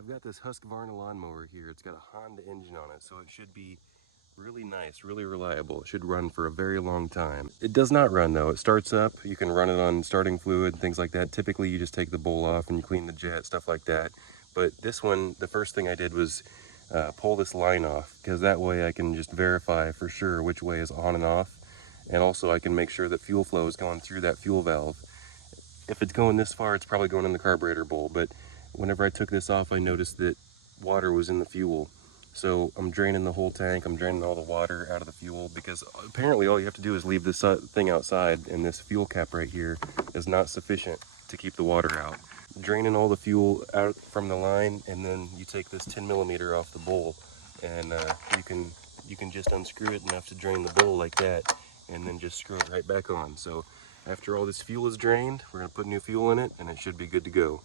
I've got this Husqvarna lawnmower here. It's got a Honda engine on it, so it should be really nice, really reliable. It should run for a very long time. It does not run though. It starts up, you can run it on starting fluid and things like that. Typically you just take the bowl off and you clean the jet, stuff like that. But this one, the first thing I did was pull this line off, because that way I can just verify for sure which way is on and off. And also I can make sure that fuel flow is going through that fuel valve. If it's going this far, it's probably going in the carburetor bowl, but whenever I took this off, I noticed that water was in the fuel. So I'm draining the whole tank, I'm draining all the water out of the fuel, because apparently all you have to do is leave this thing outside, and this fuel cap right here is not sufficient to keep the water out. Draining all the fuel out from the line, and then you take this 10 millimeter off the bowl, and you can just unscrew it enough to drain the bowl like that, and then just screw it right back on. So after all this fuel is drained, we're going to put new fuel in it, and it should be good to go.